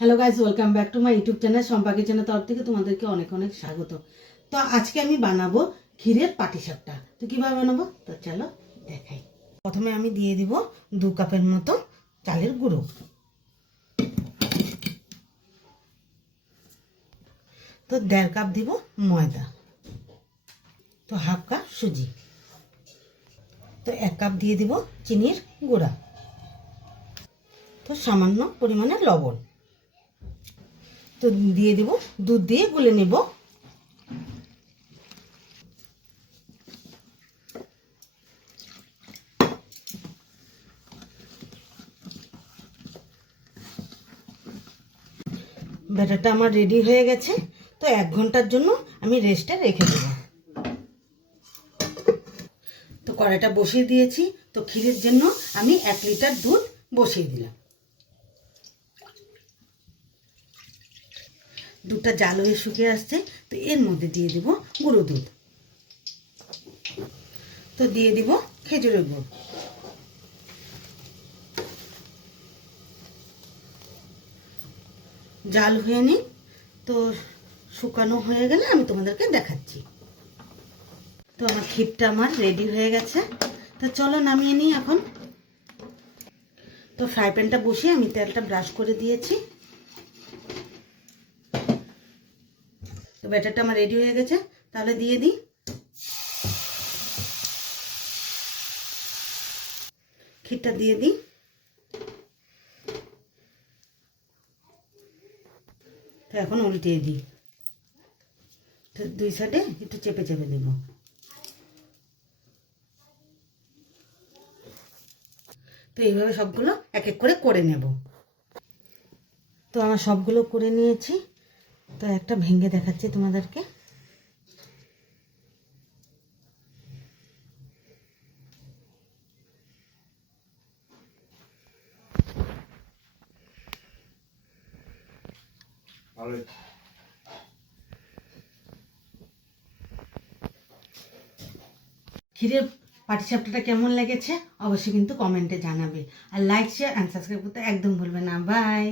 Hello guys, welcome back to my YouTube channel. সম্পাকের channel তরফ থেকে তোমাদেরকে অনেক অনেক স্বাগত। তো আজকে আমি বানাবো ক্ষীরের পাটিসাপটা। তো কিভাবে বানাবো তো চলো দেখাই। প্রথমে আমি দিয়ে দিব 2 কাপের মতো চালের গুঁড়ো, তো 1.5 কাপ দিব ময়দা, তো 1/2 কাপ সুজি, তো 1 কাপ দিয়ে দিব চিনির গুঁড়া, তো সামান্য পরিমাণে লবণ, তো দিয়ে দিব দুধ দিয়ে গুলে নেব। ব্যাটারটা আমার রেডি হয়ে গেছে, তো 1 ঘন্টার জন্য আমি রেস্টে রেখে দেব। তো কড়াইটা বসিয়ে দিয়েছি, তো ক্ষীরের জন্য আমি 1 লিটার দুধ বসিয়ে দিলাম। দুধটা জাল হয়ে শুকিয়ে আসছে, তো এর মধ্যে দিয়ে দেব গুঁড়ো দুধ, তো দিয়ে দিব খেজুরের গুড়, জাল হয়ে নিই। তো শুকানো হয়ে গেলে আমি তোমাদেরকে দেখাচ্ছি। তো আমার ক্ষীরটা আমার রেডি হয়ে গেছে, তো চলো নামিয়ে নিই এখন। তো ফ্রাই প্যানটা বসিয়ে আমি তেলটা ব্রাশ করে দিয়েছি। তো ব্যাটারটা আমার রেডি হয়ে গেছে, তাহলে দিয়ে দিই। ক্ষীরটা দিয়ে দিই, তো এখন উল্টিয়ে দিই। তো 2 সাইডে একটু চেপে চেপে দেব। তো এইভাবে সবগুলো এক এক করে নেব। তো আমার সবগুলো করে নিয়েছি, তো একটা ভেঙে দেখাচ্ছি তোমাদেরকে। ক্ষীরের পাটিসাপটাটা কেমন লেগেছে অবশ্যই কিন্তু কমেন্টে জানাবে, আর লাইক শেয়ার অ্যান্ড সাবস্ক্রাইব করতে একদম ভুলবে না। বাই।